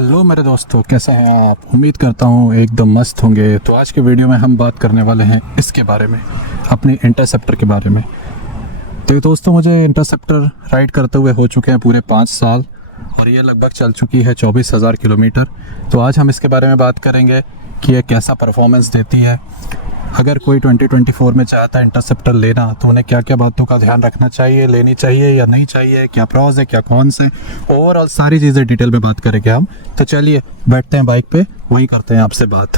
Hello मेरे दोस्तों, कैसे हैं आप? उम्मीद करता हूँ एकदम मस्त होंगे। तो आज के वीडियो में हम बात करने वाले हैं इसके बारे में, अपनी इंटरसेप्टर के बारे में। तो दोस्तों, मुझे इंटरसेप्टर राइड करते हुए हो चुके हैं पूरे 5 साल और ये लगभग चल चुकी है 24,000 किलोमीटर। तो आज हम इसके बारे में बात करेंगे कि ये कैसा परफॉर्मेंस देती है। अगर कोई 2024 में चाहता है इंटरसेप्टर लेना तो उन्हें क्या क्या बातों का ध्यान रखना चाहिए, लेनी चाहिए या नहीं चाहिए, क्या प्रॉस है क्या कॉन्स है, ओवरऑल सारी चीज़ें डिटेल में बात करेंगे हम। तो चलिए बैठते हैं बाइक पे, वहीं करते हैं आपसे बात।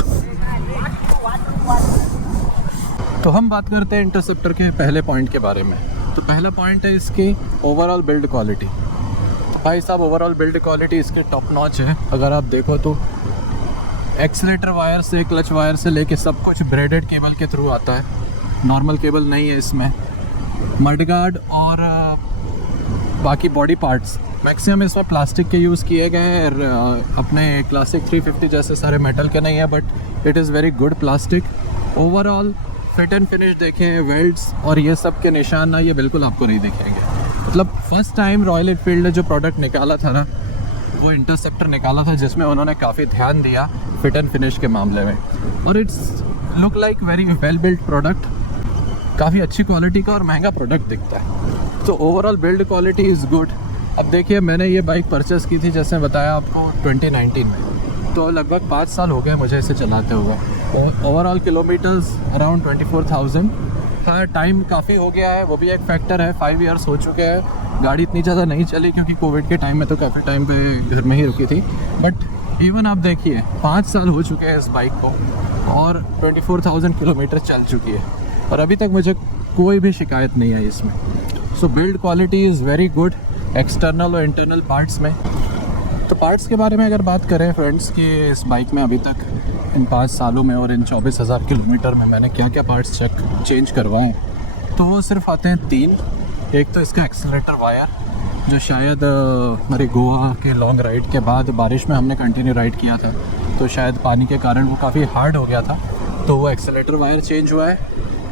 तो हम बात करते हैं इंटरसेप्टर के पहले पॉइंट के बारे में। तो पहला पॉइंट है इसकी ओवरऑल बिल्ड क्वालिटी। भाई साहब, ओवरऑल बिल्ड क्वालिटी इसकी टॉप नॉच है। अगर आप देखो तो एक्सीलेटर वायर से क्लच वायर से लेके सब कुछ ब्रेडेड केबल के थ्रू आता है, नॉर्मल केबल नहीं है इसमें। मडगार्ड और बाकी बॉडी पार्ट्स मैक्सिमम इसमें प्लास्टिक के यूज़ किए गए हैं। अपने क्लासिक 350 जैसे सारे मेटल के नहीं है, but it is very good plastic. Overall fit and finish देखें, वेल्ड्स और ये सब के निशान ना, ये बिल्कुल आपको नहीं दिखेंगे। मतलब फर्स्ट टाइम रॉयल एनफील्ड ने जो प्रोडक्ट निकाला था ना, वो इंटरसेप्टर निकाला था जिसमें उन्होंने काफ़ी ध्यान दिया फिट एंड फिनिश के मामले में। और it's look like very well build product, काफ़ी अच्छी क्वालिटी का और महंगा प्रोडक्ट दिखता है। तो overall build quality is good. अब देखिए, मैंने ये बाइक परचेज़ की थी जैसे बताया आपको 2019 में, तो लगभग 5 साल हो गए मुझे इसे चलाते हुए। और ओवरऑल किलोमीटर्स अराउंड 24,000। हाँ, टाइम काफ़ी हो गया है, वो भी एक फैक्टर है। 5 ईयर्स हो चुके हैं, गाड़ी इतनी ज़्यादा नहीं चली क्योंकि कोविड के टाइम में तो काफ़ी टाइम पे घर में ही रुकी थी। बट इवन आप देखिए 5 साल हो चुके हैं इस बाइक को और 24,000 किलोमीटर चल चुकी है और अभी तक मुझे कोई भी शिकायत नहीं आई इसमें। सो build quality is very good external और इंटरनल पार्ट्स में। तो पार्ट्स के बारे में अगर बात करें फ्रेंड्स कि इस बाइक में अभी तक इन 5 सालों में और इन 24,000 किलोमीटर में मैंने क्या क्या पार्ट्स चेंज करवाएं, तो वो सिर्फ आते हैं 3। एक तो इसका एक्सीलरेटर वायर, जो शायद हमारे गोवा के लॉन्ग राइड के बाद बारिश में हमने कंटिन्यू राइड किया था, तो शायद पानी के कारण वो काफ़ी हार्ड हो गया था, तो वो एक्सीलरेटर वायर चेंज हुआ है।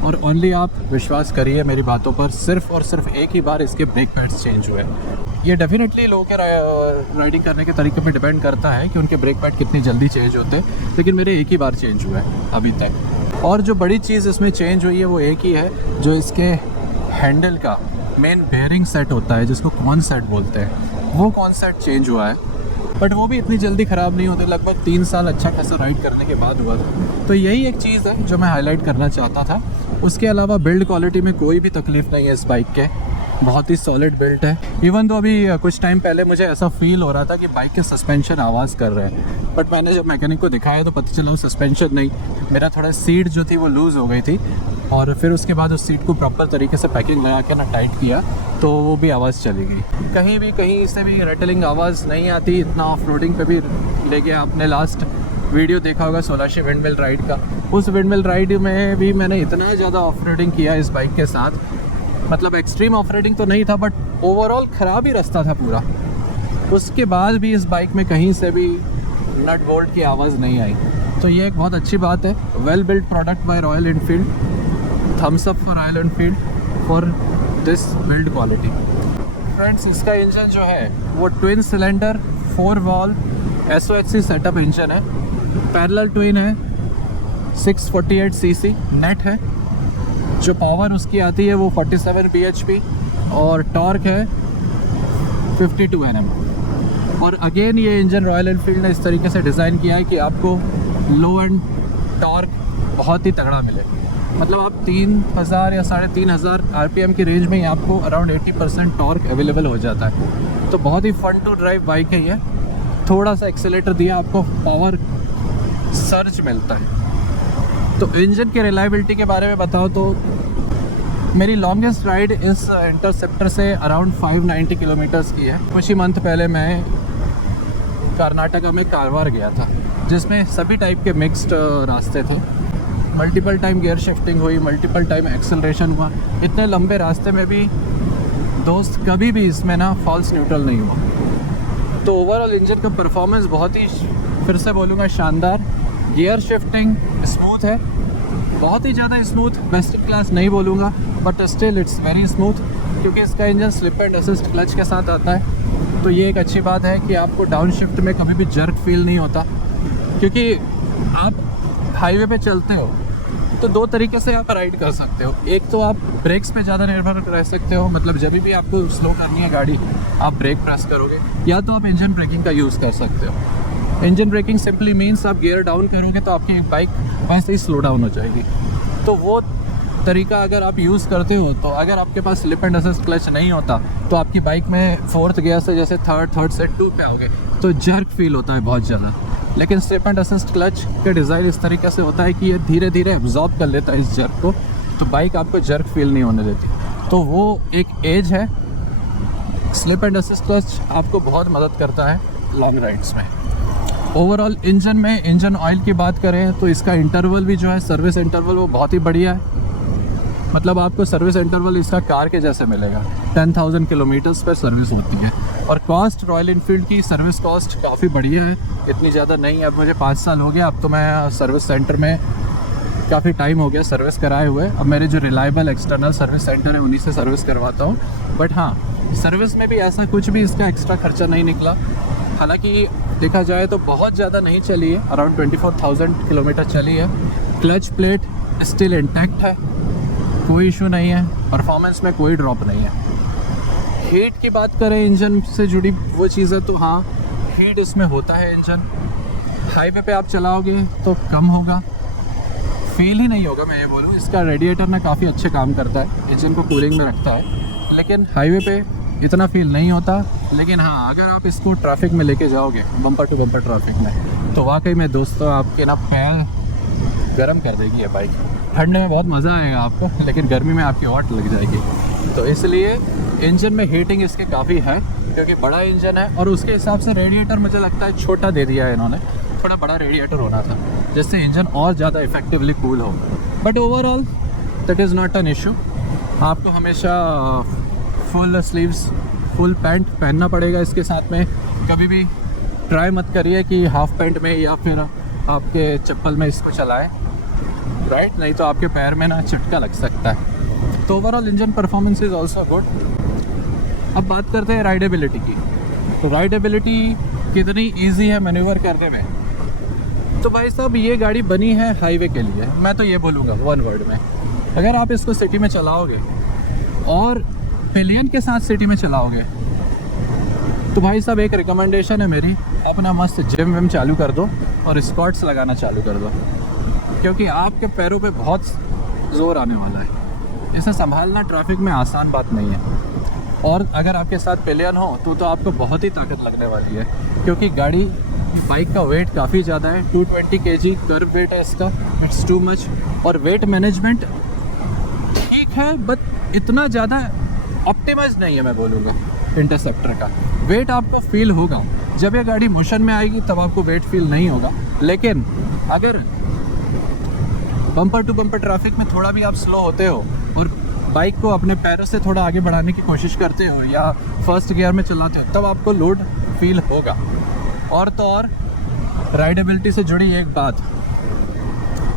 और ओनली आप विश्वास करिए मेरी बातों पर, सिर्फ और सिर्फ एक ही बार इसके ब्रेक पैड्स चेंज हुए। ये डेफिनेटली लोगों के राइडिंग करने के तरीके पे डिपेंड करता है कि उनके ब्रेक पैड कितनी जल्दी चेंज होते हैं, लेकिन मेरे एक ही बार चेंज हुआ है अभी तक। और जो बड़ी चीज़ इसमें चेंज हुई है वो एक ही है, जो इसके हैंडल का मेन बेयरिंग सेट होता है जिसको कॉन सेट बोलते हैं, वो कॉन सेट चेंज हुआ है। बट वो भी इतनी जल्दी ख़राब नहीं होते, लगभग 3 साल अच्छा खासा राइड करने के बाद हुआ था। तो यही एक चीज़ है जो मैं हाईलाइट करना चाहता था। उसके अलावा बिल्ड क्वालिटी में कोई भी तकलीफ़ नहीं है इस बाइक के, बहुत ही सॉलिड बिल्ट है। इवन तो अभी कुछ टाइम पहले मुझे ऐसा फील हो रहा था कि बाइक के सस्पेंशन आवाज़ कर रहे हैं, बट मैंने जब मैकेनिक को दिखाया तो पता चला वो सस्पेंशन नहीं, मेरा थोड़ा सीट जो थी वो लूज़ हो गई थी। और फिर उसके बाद उस सीट को प्रॉपर तरीके से पैकिंग लगा के ना टाइट किया तो वो भी आवाज़ चली गई। कहीं से भी रेटलिंग आवाज़ नहीं आती। इतना ऑफ रोडिंग पर भी ले गया, आपने लास्ट वीडियो देखा होगा 1600 विंडमिल राइड का। उस विंडमिल राइड में भी मैंने इतना ज़्यादा ऑफ रोडिंग किया इस बाइक के साथ, मतलब एक्सट्रीम ऑफ रोडिंग तो नहीं था बट ओवरऑल ख़राब ही रास्ता था पूरा। उसके बाद भी इस बाइक में कहीं से भी नट बोल्ट की आवाज़ नहीं आई, तो ये एक बहुत अच्छी बात है। Well build product by Royal Enfield, thumbs up for Royal Enfield for this build quality. Friends, इसका इंजन जो है वो twin cylinder 4 valve SOHC setup engine है, पैरेलल ट्विन है, 648 cc नेट है। जो पावर उसकी आती है वो 47 bhp और टॉर्क है 52 Nm। और अगेन ये इंजन रॉयल एनफील्ड ने इस तरीके से डिज़ाइन किया है कि आपको लो एंड टॉर्क बहुत ही तगड़ा मिले। मतलब आप 3000 या 3500 RPM की रेंज में ही आपको अराउंड 80% टॉर्क अवेलेबल हो जाता है। तो बहुत ही फन टू ड्राइव बाइक है ये। थोड़ा सा एक्सीलेटर दिया आपको पावर सर्ज मिलता है। तो इंजन की रिलायबिलिटी के बारे में बताओ तो मेरी लॉन्गेस्ट राइड इस इंटरसेप्टर से अराउंड 590 किलोमीटर्स की है। कुछ ही मंथ पहले मैं कर्नाटका में कारवार गया था, जिसमें सभी टाइप के मिक्स्ड रास्ते थे। मल्टीपल टाइम गियर शिफ्टिंग हुई, मल्टीपल टाइम एक्सेलरेशन हुआ। इतने लंबे रास्ते में भी दोस्त कभी भी इसमें ना फॉल्स न्यूट्रल नहीं हुआ। तो ओवरऑल इंजन का परफॉर्मेंस बहुत ही, फिर से बोलूँगा, शानदार। गियर शिफ्टिंग स्मूथ है, बहुत ही ज़्यादा स्मूथ, बेस्ट क्लास नहीं बोलूँगा but still it's very smooth, क्योंकि इसका engine slip and assist clutch के साथ आता है। तो ये एक अच्छी बात है कि आपको डाउन शिफ्ट में कभी भी जर्क फील नहीं होता, क्योंकि आप हाईवे पे चलते हो तो दो तरीके से आप राइड कर सकते हो। एक तो आप ब्रेक्स पे ज़्यादा निर्भर रह सकते हो, मतलब जब भी आपको स्लो करनी है गाड़ी आप ब्रेक प्रेस करोगे, या तो आप इंजन ब्रेकिंग का यूज़ कर सकते हो। इंजन ब्रेकिंग सिंपली मीन्स आप गियर डाउन करोगे तो आपकी बाइक वैसे ही स्लो डाउन हो जाएगी। तो वो तरीका अगर आप यूज़ करते हो, तो अगर आपके पास स्लिप एंड असिस्ट क्लच नहीं होता तो आपकी बाइक में फोर्थ गियर से जैसे थर्ड से 2 पे आओगे तो जर्क फील होता है बहुत ज़्यादा। लेकिन स्लिप एंड असिस्ट क्लच का डिज़ाइन इस तरीके से होता है कि ये धीरे धीरे एब्जॉर्ब कर लेता है इस जर्क को, तो बाइक आपको जर्क फील नहीं होने देती। तो वो एक एज है। स्लिप एंड असिस्ट क्लच आपको बहुत मदद करता है लॉन्ग राइड्स में। ओवरऑल इंजन में इंजन ऑयल की बात करें तो इसका इंटरवल भी जो है, सर्विस इंटरवल, वो बहुत ही बढ़िया है। मतलब आपको सर्विस इंटरवल इसका कार के जैसे मिलेगा। 10,000 किलोमीटर्स पर सर्विस होती है। और कॉस्ट, रॉयल इनफील्ड की सर्विस कॉस्ट काफ़ी बढ़िया है, इतनी ज़्यादा नहीं है। अब मुझे 5 साल हो गया, अब तो मैं सर्विस सेंटर में काफ़ी टाइम हो गया सर्विस कराए हुए। अब मेरे जो रिलायबल एक्सटर्नल सर्विस सेंटर है उन्हीं से सर्विस करवाता हूँ। बट हाँ, सर्विस में भी ऐसा कुछ भी इसका एक्स्ट्रा खर्चा नहीं निकला। हालांकि देखा जाए तो बहुत ज़्यादा नहीं चली है, अराउंड 24,000 किलोमीटर चली है। क्लच प्लेट स्टिल इंटैक्ट है, कोई इशू नहीं है, परफॉर्मेंस में कोई ड्रॉप नहीं है। हीट की बात करें इंजन से जुड़ी वो चीज़ें, तो हाँ हीट इसमें होता है। इंजन हाईवे पे आप चलाओगे तो कम होगा, फील ही नहीं होगा। मैं ये बोलूँ, इसका रेडिएटर ना काफ़ी अच्छे काम करता है, इंजन को कूलिंग में रखता है, लेकिन हाईवे पे इतना फील नहीं होता। लेकिन हाँ, अगर आप इसको ट्रैफिक में लेके जाओगे, बम्पर टू बम्पर ट्रैफिक में, तो वाकई में दोस्तों आपके ना पैर गर्म कर देगी ये बाइक। ठंड में बहुत मज़ा आएगा आपको, लेकिन गर्मी में आपकी वाट लग जाएगी। तो इसलिए इंजन में हीटिंग इसके काफ़ी है, क्योंकि बड़ा इंजन है। और उसके हिसाब से रेडिएटर मुझे लगता है छोटा दे दिया है इन्होंने, थोड़ा बड़ा रेडिएटर होना था जिससे इंजन और ज़्यादा इफेक्टिवली कूल हो। But overall that is not an issue. आपको हमेशा फुल स्लीव्स, फुल पैंट पहनना पड़ेगा इसके साथ में। कभी भी ट्राई मत करिए कि हाफ पैंट में या फिर आपके चप्पल में इसको चलाएं, राइट? नहीं तो आपके पैर में ना चटका लग सकता है। तो overall engine performance is also good. अब बात करते हैं राइडेबिलिटी की। तो राइडेबिलिटी कितनी ईजी है मैन्यूवर करने में। तो भाई साहब, ये गाड़ी बनी है हाईवे के लिए। मैं तो ये बोलूँगा वन वर्ड में, अगर आप इसको सिटी में चलाओगे और पिलियन के साथ सिटी में चलाओगे, तो भाई साहब एक रिकमेंडेशन है मेरी, अपना मस्त जिम विम चालू कर दो और स्क्वाट्स लगाना चालू कर दो, क्योंकि आपके पैरों पे बहुत ज़ोर आने वाला है। इसे संभालना ट्रैफिक में आसान बात नहीं है। और अगर आपके साथ पिलियन हो तो आपको बहुत ही ताकत लगने वाली है, क्योंकि गाड़ी, बाइक का वेट काफ़ी ज़्यादा है। 220 kg कर्व वेट है इसका, इट्स टू मच। और वेट मैनेजमेंट ठीक है, बट इतना ज़्यादा ऑप्टिमाइज नहीं है मैं बोलूँगा। इंटरसेप्टर का वेट आपको फील होगा जब ये गाड़ी मोशन में आएगी, तब आपको वेट फील नहीं होगा। लेकिन अगर बम्पर टू बम्पर ट्रैफिक में थोड़ा भी आप स्लो होते हो और बाइक को अपने पैरों से थोड़ा आगे बढ़ाने की कोशिश करते हो या फर्स्ट गियर में चलाते हो, तब आपको लोड फील होगा। और तो और राइडेबिलिटी से जुड़ी एक बात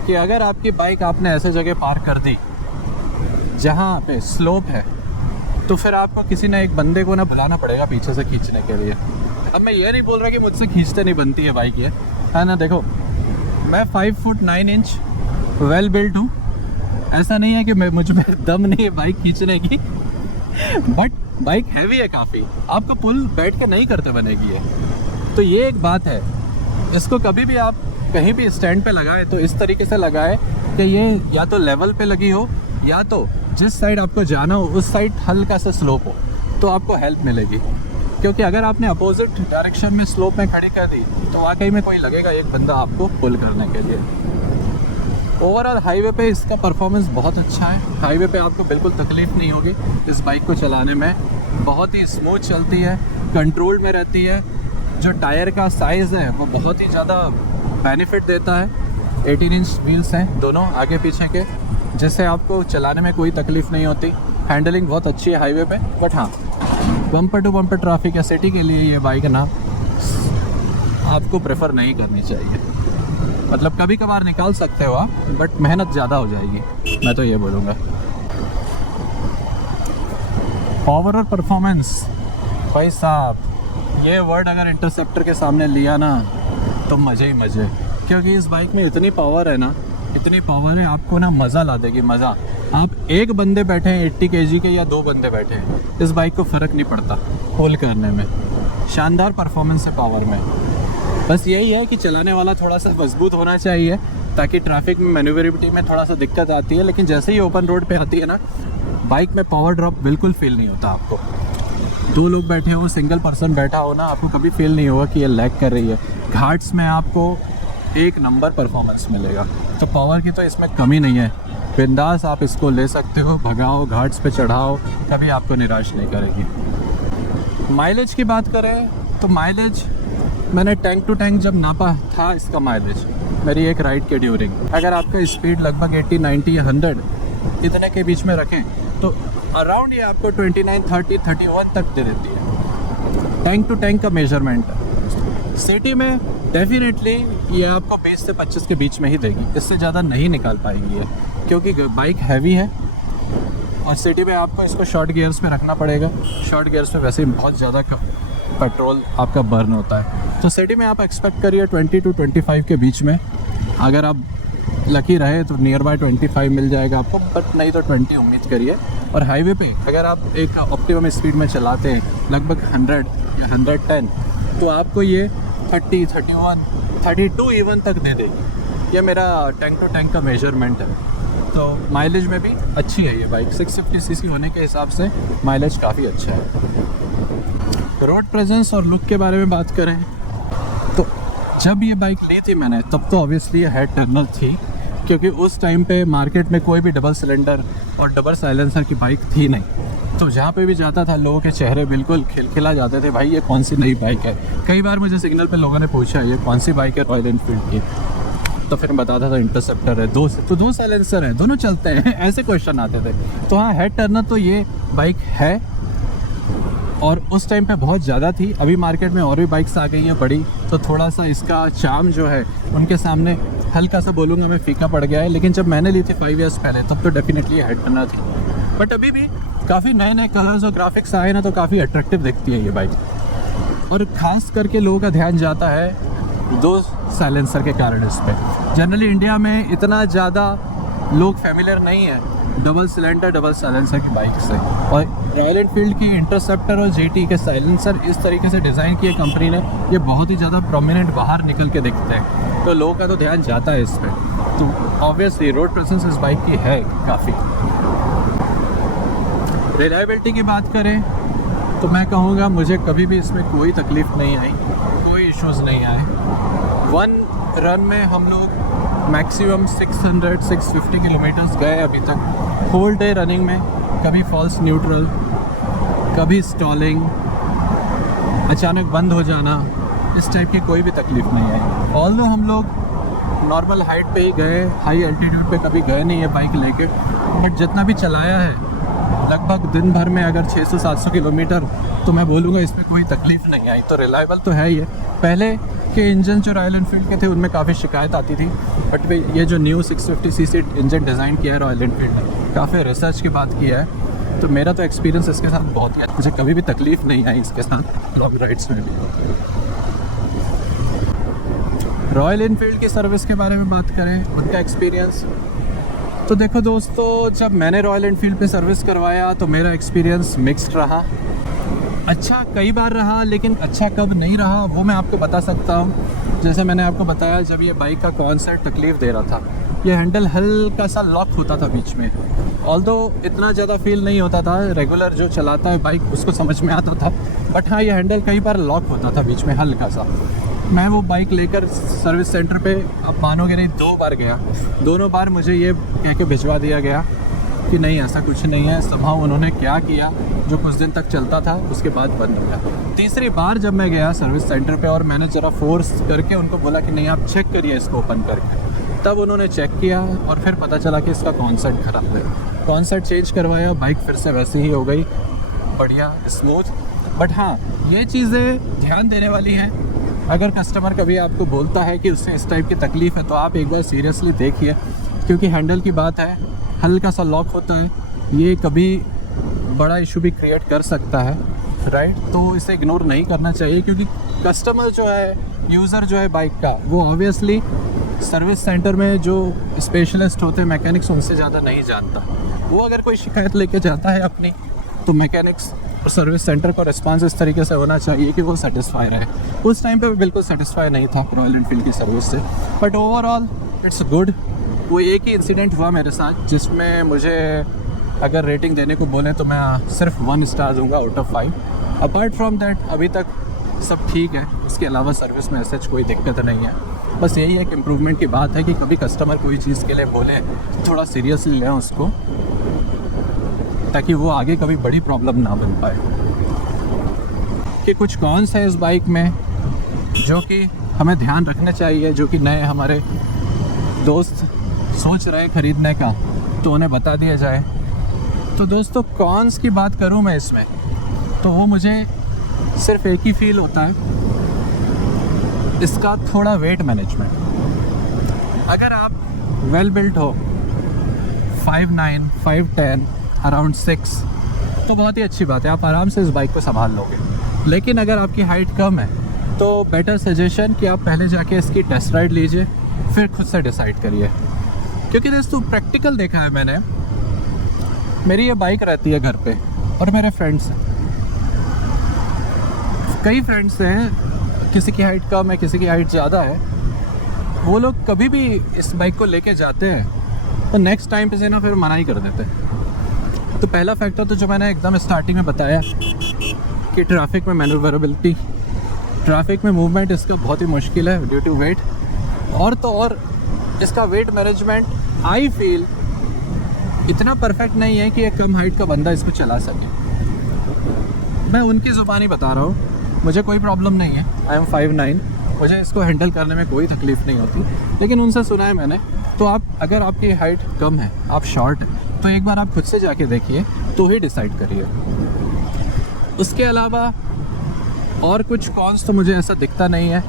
कि अगर आपकी बाइक आपने ऐसे जगह पार्क कर दी जहाँ पे स्लोप है, तो फिर आपको किसी ना एक बंदे को ना बुलाना पड़ेगा पीछे से खींचने के लिए। अब मैं ये नहीं बोल रहा कि मुझसे खींचते नहीं बनती है बाइक, ये है ना। देखो, मैं 5 फुट 9 इंच वेल बिल्ट हूँ, ऐसा नहीं है कि मुझ में दम नहीं है बाइक खींचने की, बट बाइक हैवी है काफ़ी, आपको पुल बैठ के नहीं करते बनेगी ये। तो ये एक बात है, इसको कभी भी आप कहीं भी स्टैंड पे लगाए तो इस तरीके से लगाए कि ये या तो लेवल पे लगी हो, या तो जिस साइड आपको जाना हो उस साइड हल्का सा स्लोप हो, तो आपको हेल्प मिलेगी। क्योंकि अगर आपने अपोजिट डायरेक्शन में स्लोप में खड़ी कर दी तो वाकई में कोई लगेगा एक बंदा आपको पुल करने के लिए। ओवरऑल हाईवे पे इसका परफॉर्मेंस बहुत अच्छा है। हाईवे पे आपको बिल्कुल तकलीफ़ नहीं होगी इस बाइक को चलाने में, बहुत ही स्मूथ चलती है, कंट्रोल में रहती है। जो टायर का साइज़ है वो बहुत ही ज़्यादा बेनिफिट देता है। 18 इंच व्हील्स हैं दोनों आगे पीछे के, जिससे आपको चलाने में कोई तकलीफ़ नहीं होती। हैंडलिंग बहुत अच्छी है हाईवे पे। बट हाँ, बम्पर टू बम्पर ट्रैफिक या सिटी के लिए ये बाइक ना आपको प्रेफर नहीं करनी चाहिए। मतलब कभी कभार निकाल सकते हो आप, बट मेहनत ज़्यादा हो जाएगी, मैं तो ये बोलूँगा। पावर और परफॉर्मेंस भाई साहब ये वर्ड अगर इंटरसेप्टर के सामने लिया ना तो मज़े ही मज़े, क्योंकि इस बाइक में इतनी पावर है ना, इतनी पावर है आपको ना मज़ा ला देगी, मज़ा। आप एक बंदे बैठे हैं 80 kg के या 2 बंदे बैठे हैं, इस बाइक को फ़र्क नहीं पड़ता होल्ड करने में। शानदार परफॉर्मेंस है पावर में। बस यही है कि चलाने वाला थोड़ा सा मजबूत होना चाहिए, ताकि ट्रैफिक में मैन्यूवरेबिलिटी में थोड़ा सा दिक्कत आती है, लेकिन जैसे ही ओपन रोड पे आती है ना, बाइक में पावर ड्रॉप बिल्कुल फील नहीं होता आपको। 2 लोग बैठे हो, सिंगल पर्सन बैठा हो ना, आपको कभी फील नहीं होगा कि ये लैग कर रही है। घाट्स में आपको एक नंबर परफॉर्मेंस मिलेगा, तो पावर की तो इसमें कमी नहीं है। बिंदास आप इसको ले सकते हो, भगाओ, घाट्स पे चढ़ाओ, कभी आपको निराश नहीं करेगी। माइलेज की बात करें तो माइलेज मैंने टैंक टू टैंक जब नापा था इसका माइलेज मेरी एक राइड के ड्यूरिंग, अगर आपका स्पीड लगभग 80, 90 या 100 इतने के बीच में रखें तो अराउंड ये आपको 29, 30, 31 तक दे देती है। टैंक टू टैंक का मेजरमेंट सिटी में डेफिनेटली ये आपको 20 से 25 के बीच में ही देगी, इससे ज़्यादा नहीं निकाल पाएंगी ये, क्योंकि बाइक हैवी है और सिटी में आपको इसको शॉर्ट गियर्स पे रखना पड़ेगा। शॉर्ट गियर्स पे वैसे ही बहुत ज़्यादा पेट्रोल आपका बर्न होता है, तो सिटी में आप एक्सपेक्ट करिए 20 to 25 के बीच में। अगर आप लकी रहे तो नियर बाय 25 मिल जाएगा आपको, बट नहीं तो 20 उम्मीद करिए। और हाईवे पे अगर आप एक ऑप्टिमम स्पीड में चलाते हैं लगभग 100 या 110, तो आपको ये 30, 31, 32 इवन तक दे देगी। ये मेरा टैंक टू टैंक का मेजरमेंट है। तो माइलेज में भी अच्छी है ये बाइक, 650 सीसी होने के हिसाब से माइलेज काफ़ी अच्छा है। रोड प्रेजेंस और लुक के बारे में बात करें तो जब ये बाइक ली थी मैंने, तब तो ऑब्वियसली ये हेड टर्नर थी, क्योंकि उस टाइम पे मार्केट में कोई भी डबल सिलेंडर और डबल साइलेंसर की बाइक थी नहीं। तो जहाँ पे भी जाता था लोगों के चेहरे बिल्कुल खिलखिला जाते थे, भाई ये कौन सी नई बाइक है। कई बार मुझे सिग्नल पे लोगों ने पूछा ये कौन सी बाइक है रॉयल एनफील्ड की, तो फिर बताता था इंटरसेप्टर है, 2 साइलेंसर हैं, दोनों चलते हैं, ऐसे क्वेश्चन आते थे। तो हाँ, हेड टर्नर तो ये बाइक है और उस टाइम पे बहुत ज़्यादा थी। अभी मार्केट में और भी बाइक्स आ गई हैं बड़ी, तो थोड़ा सा इसका चार्म जो है उनके सामने हल्का सा बोलूँगा मैं फीका पड़ गया है। लेकिन जब मैंने ली थी 5 ईयर्स पहले, तब तो डेफिनेटली हेड टर्नर थी। बट अभी भी काफ़ी नए नए कलर्स और ग्राफिक्स आए ना, तो काफ़ी अट्रैक्टिव दिखती है ये बाइक। और ख़ास करके लोगों का ध्यान जाता है 2 साइलेंसर के कारण इस पर। जनरली इंडिया में इतना ज़्यादा लोग फेमिलियर नहीं है डबल सिलेंडर डबल साइलेंसर की बाइक से। और रॉयल एनफील्ड की इंटरसेप्टर और जीटी के साइलेंसर इस तरीके से डिज़ाइन किए कंपनी ने, ये बहुत ही ज़्यादा प्रोमिनेंट बाहर निकल के दिखते हैं, तो लोगों का तो ध्यान जाता है इस पर। तो ऑब्वियसली रोड प्रेजेंस इस बाइक की है काफ़ी। रिलायबिलिटी की बात करें तो मैं कहूँगा मुझे कभी भी इसमें कोई तकलीफ़ नहीं आई, कोई इश्यूज़ नहीं आए। 1 रन में हम लोग मैक्सिमम 600-650 किलोमीटर्स गए अभी तक, होल डे रनिंग में। कभी फॉल्स न्यूट्रल, कभी स्टॉलिंग, अचानक बंद हो जाना, इस टाइप की कोई भी तकलीफ़ नहीं आई। ऑल्दो हम लोग नॉर्मल हाइट पे ही गए, हाई एल्टीट्यूड पे कभी गए नहीं है बाइक लेके, बट जितना भी चलाया है लगभग दिन भर में अगर 600-700 किलोमीटर, तो मैं बोलूँगा इसमें कोई तकलीफ़ नहीं आई। तो रिलायबल तो है ये। पहले के इंजन जो रॉयल एनफील्ड के थे उनमें काफ़ी शिकायत आती थी, बट ये जो न्यू 650 सीसी इंजन डिज़ाइन किया है रॉयल एनफील्ड ने, काफ़ी रिसर्च के बाद किया है, तो मेरा तो एक्सपीरियंस इसके साथ बहुत ही अच्छा, मुझे कभी भी तकलीफ़ नहीं आई इसके साथ लॉन्ग राइड्स में भी। रॉयल एनफील्ड की सर्विस के बारे में बात करें, उनका एक्सपीरियंस, तो देखो दोस्तों, जब मैंने रॉयल एनफील्ड पे सर्विस करवाया तो मेरा एक्सपीरियंस मिक्स्ड रहा। अच्छा कई बार रहा, लेकिन अच्छा कब नहीं रहा वो मैं आपको बता सकता हूँ। जैसे मैंने आपको बताया, जब ये बाइक का कॉन्सेप्ट तकलीफ़ दे रहा था, ये हैंडल हल्का सा लॉक होता था बीच में, ऑल्दो इतना ज़्यादा फील नहीं होता था, रेगुलर जो चलाता है बाइक उसको समझ में आता था, बट हाँ ये हैंडल कई बार लॉक होता था बीच में हल्का सा। मैं वो बाइक लेकर सर्विस सेंटर पे, आप मानोगे नहीं, 2 बार गया, दोनों बार मुझे ये कह के भिजवा दिया गया कि नहीं ऐसा कुछ नहीं है। स्वभाव उन्होंने क्या किया, जो कुछ दिन तक चलता था उसके बाद बंद हो गया। तीसरी बार जब मैं गया सर्विस सेंटर पे और मैंने ज़रा फोर्स करके उनको बोला कि नहीं आप चेक करिए इसको ओपन करके, तब उन्होंने चेक किया और फिर पता चला कि इसका कॉन्सेप्ट ख़राब है। कॉन्सेप्ट चेंज करवाया, बाइक फिर से वैसे ही हो गई, बढ़िया स्मूथ। बट हाँ ये चीज़ें ध्यान देने वाली हैं। अगर कस्टमर कभी आपको बोलता है कि उससे इस टाइप की तकलीफ़ है, तो आप एक बार सीरियसली देखिए, क्योंकि हैंडल की बात है, हल्का सा लॉक होता है, ये कभी बड़ा इशू भी क्रिएट कर सकता है। राइट। तो इसे इग्नोर नहीं करना चाहिए, क्योंकि कस्टमर जो है, यूज़र जो है बाइक का, वो ऑब्वियसली सर्विस सेंटर में जो स्पेशलिस्ट होते हैं मैकेनिक्स, उनसे ज़्यादा नहीं जानता। वो अगर कोई शिकायत लेके जाता है अपनी, तो मैकेनिक्स और सर्विस सेंटर का रिस्पांस इस तरीके से होना चाहिए कि वो सेटिस्फाई रहे। उस टाइम पे मैं बिल्कुल सेटिस्फाई नहीं था रॉयल एनफील्ड की सर्विस से, बट ओवरऑल इट्स गुड। वो एक ही इंसिडेंट हुआ मेरे साथ जिसमें मुझे अगर रेटिंग देने को बोलें तो मैं सिर्फ 1 स्टार दूंगा out of 5। Apart from that अभी तक सब ठीक है। उसके अलावा सर्विस में ऐसा कोई दिक्कत नहीं है। बस यही एक इम्प्रूवमेंट की बात है कि कभी कस्टमर कोई चीज़ के लिए बोले तो थोड़ा सीरियसली लें उसको, ताकि वो आगे कभी बड़ी प्रॉब्लम ना बन पाए। कि कुछ कॉन्स है इस बाइक में जो कि हमें ध्यान रखना चाहिए, जो कि नए हमारे दोस्त सोच रहे हैं ख़रीदने का, तो उन्हें बता दिया जाए। तो दोस्तों, कॉन्स की बात करूं मैं इसमें, तो वो मुझे सिर्फ एक ही फील होता है, इसका थोड़ा वेट मैनेजमेंट। अगर आप वेल बिल्ट हो, 5'9", 5'10", अराउंड 6, तो बहुत ही अच्छी बात है, आप आराम से इस बाइक को संभाल लोगे। लेकिन अगर आपकी हाइट कम है तो बेटर सजेशन कि आप पहले जाके इसकी टेस्ट राइड लीजिए, फिर खुद से डिसाइड करिए। क्योंकि दोस्तों प्रैक्टिकल देखा है मैंने, मेरी ये बाइक रहती है घर पे और मेरे फ्रेंड्स हैं, कई फ्रेंड्स हैं, किसी की हाइट कम है, किसी की हाइट ज़्यादा है। वो लोग कभी भी इस बाइक को लेके जाते हैं तो नेक्स्ट टाइम पे से ना फिर मना ही कर देते हैं। तो पहला फैक्टर तो जो मैंने एकदम स्टार्टिंग में बताया कि ट्रैफिक में मैन्यूवरेबिलिटी, ट्रैफिक में मूवमेंट इसका बहुत ही मुश्किल है ड्यू टू वेट। और तो और इसका वेट मैनेजमेंट आई फील इतना परफेक्ट नहीं है कि एक कम हाइट का बंदा इसको चला सके। मैं उनकी ज़ुबानी बता रहा हूँ, मुझे कोई प्रॉब्लम नहीं है, आई एम 5'9", मुझे इसको हैंडल करने में कोई तकलीफ़ नहीं होती। लेकिन उनसे सुना है मैंने, तो आप अगर आपकी हाइट कम है, आप शॉर्ट है, तो एक बार आप खुद से जाके देखिए, तो ही डिसाइड करिए। उसके अलावा और कुछ कॉन्स तो मुझे ऐसा दिखता नहीं है।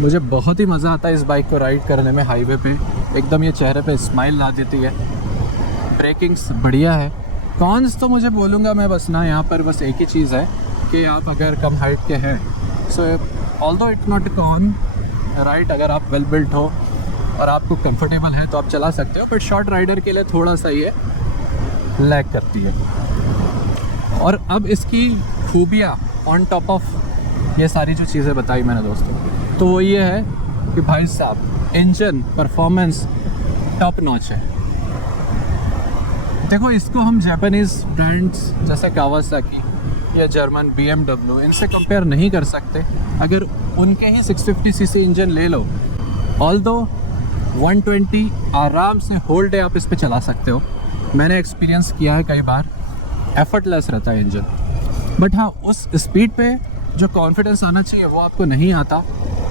मुझे बहुत ही मज़ा आता है इस बाइक को राइड करने में, हाईवे पे एकदम ये चेहरे पे स्माइल ला देती है। ब्रेकिंग्स बढ़िया है। कॉन्स तो मुझे बोलूँगा मैं बस ना, यहाँ पर बस एक ही चीज़ है कि आप अगर कम हाइट के हैं, so although it's not a con, right, अगर आप वेल बिल्ट हो और आपको कंफर्टेबल है तो आप चला सकते हो, बट शॉर्ट राइडर के लिए थोड़ा सा ये लैग करती है। और अब इसकी खूबियाँ ऑन टॉप ऑफ ये सारी जो चीज़ें बताई मैंने दोस्तों, तो वो ये है कि भाई साहब इंजन परफॉर्मेंस टॉप नॉच है। देखो, इसको हम जापानीज़ ब्रांड्स जैसे कावासाकी या जर्मन BMW इनसे कंपेयर नहीं कर सकते। अगर उनके ही 650 सीसी इंजन ले लो, ऑल्दो 120 आराम से होल डे आप इस पे चला सकते हो। मैंने एक्सपीरियंस किया है कई बार, एफर्टलेस रहता है इंजन। बट हाँ, उस स्पीड पे जो कॉन्फिडेंस आना चाहिए वो आपको नहीं आता।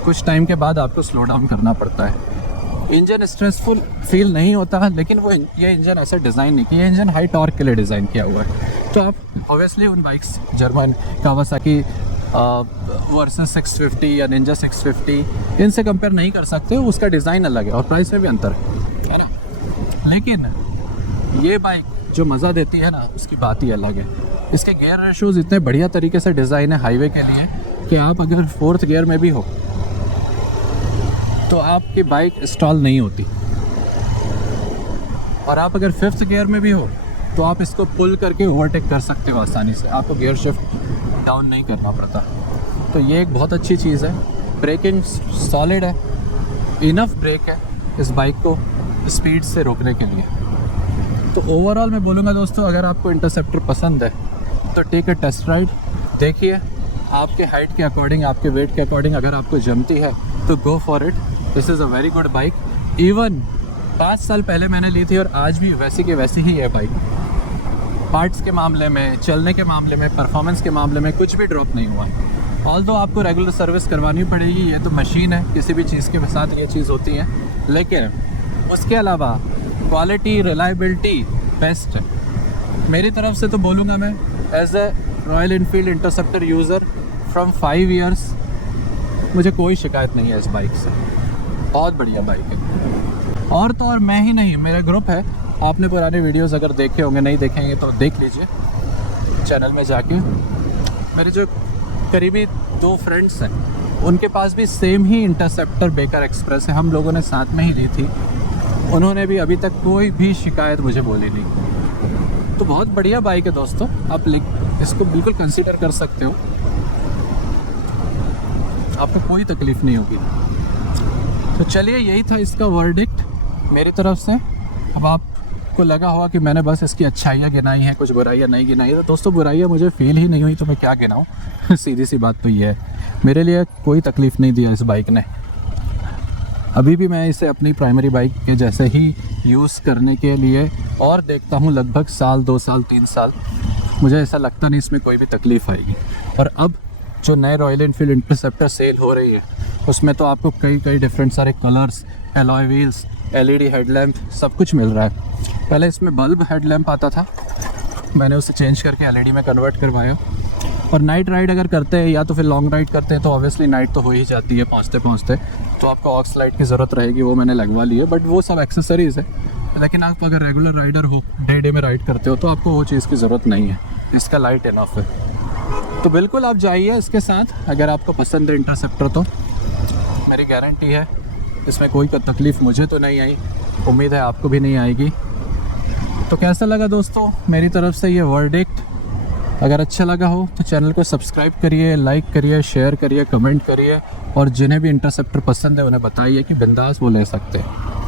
कुछ टाइम के बाद आपको स्लो डाउन करना पड़ता है। इंजन स्ट्रेसफुल फील नहीं होता, लेकिन वो ये इंजन ऐसे डिज़ाइन नहीं किया, इंजन हाई टॉर्क के लिए डिज़ाइन किया हुआ है। तो आप ऑब्वियसली उन बाइक्स जर्मन कावासाकी वर्सेस 650 या निंजा 650 इनसे कंपेयर नहीं कर सकते। उसका डिज़ाइन अलग है और प्राइस में भी अंतर है ना। लेकिन ये बाइक जो मज़ा देती है ना, उसकी बात ही अलग है। इसके गियर रेशोज़ इतने बढ़िया तरीके से डिज़ाइन है हाईवे के लिए कि आप अगर 4th गियर में भी हो तो आपकी बाइक स्टॉल नहीं होती, और आप अगर 5th गियर में भी हो तो आप इसको पुल करके ओवरटेक कर सकते हो आसानी से, आपको गियर शिफ्ट डाउन नहीं करना पड़ता। तो ये एक बहुत अच्छी चीज़ है। ब्रेकिंग सॉलिड है, इनफ ब्रेक है इस बाइक को स्पीड से रोकने के लिए। तो ओवरऑल मैं बोलूँगा दोस्तों, अगर आपको इंटरसेप्टर पसंद है तो टेक अ टेस्ट राइड, देखिए आपके हाइट के अकॉर्डिंग, आपके वेट के अकॉर्डिंग अगर आपको जमती है तो go for it. This is a very good bike. Even 5 साल पहले मैंने ली थी और आज भी वैसी की वैसी ही है बाइक। पार्ट्स के मामले में, चलने के मामले में, परफॉर्मेंस के मामले में कुछ भी ड्रॉप नहीं हुआ। ऑल्दो आपको रेगुलर सर्विस करवानी पड़ेगी, ये तो मशीन है, किसी भी चीज़ के साथ ये चीज़ होती है। लेकिन उसके अलावा क्वालिटी, रिलायबिलिटी बेस्ट है। मेरी तरफ से तो बोलूँगा मैं, as a Royal Enfield Interceptor user from 5 years, मुझे कोई शिकायत नहीं है इस बाइक से। बहुत बढ़िया बाइक है। और तो और मैं ही नहीं, मेरा ग्रुप है, आपने पुराने वीडियोस अगर देखे होंगे, नहीं देखेंगे तो देख लीजिए। चैनल में जाके। मेरे जो करीबी 2 फ्रेंड्स हैं उनके पास भी सेम ही इंटरसेप्टर बेकर एक्सप्रेस है, हम लोगों ने साथ में ही ली थी। उन्होंने भी अभी तक कोई भी शिकायत मुझे बोली नहीं। तो बहुत बढ़िया बाइक है दोस्तों, आप इसको बिल्कुल कंसीडर कर सकते हो, आपको कोई तकलीफ़ नहीं होगी। तो चलिए, यही था इसका वर्डिक्ट मेरी तरफ से। अब आपको लगा होगा कि मैंने बस इसकी अच्छाइयाँ गिनाई हैं, कुछ बुराइयाँ नहीं गिनाई है। तो दोस्तों बुराइयाँ मुझे फील ही नहीं हुई तो मैं क्या गिनाऊँ सीधी सी बात तो ये है, मेरे लिए कोई तकलीफ़ नहीं दिया इस बाइक ने। अभी भी मैं इसे अपनी प्राइमरी बाइक के जैसे ही यूज़ करने के लिए और देखता हूँ लगभग साल, 2 साल, 3 साल, मुझे ऐसा लगता नहीं इसमें कोई भी तकलीफ़ आएगी। और अब जो नए रॉयल एनफील्ड इंटरसेप्टर सेल हो रही है उसमें तो आपको कई डिफरेंट सारे colours, alloy wheels, LED headlamp, सब कुछ मिल रहा है। पहले इसमें बल्ब हेडलैम्प आता था, मैंने उसे चेंज करके एलईडी में कन्वर्ट करवाया। और नाइट राइड अगर करते हैं या तो फिर लॉन्ग राइड करते हैं तो ऑब्वियसली नाइट तो हो ही जाती है पहुँचते, तो आपको ऑक्स लाइट की ज़रूरत रहेगी, वो मैंने लगवा ली है। बट वो सब एक्सेसरीज़ है, लेकिन आप अगर रेगुलर राइडर हो, डे में राइड करते हो, तो आपको वो चीज़ की ज़रूरत नहीं है, इसका लाइट इनफ है। तो बिल्कुल आप जाइए इसके साथ, अगर आपको पसंद है इंटरसेप्टर तो मेरी गारंटी है इसमें कोई तकलीफ़ मुझे तो नहीं आई, उम्मीद है आपको भी नहीं आएगी। तो कैसा लगा दोस्तों मेरी तरफ से ये वर्डिक्ट? अगर अच्छा लगा हो तो चैनल को सब्सक्राइब करिए, लाइक करिए, शेयर करिए, कमेंट करिए, और जिन्हें भी इंटरसेप्टर पसंद है उन्हें बताइए कि बिंदास वो ले सकते हैं।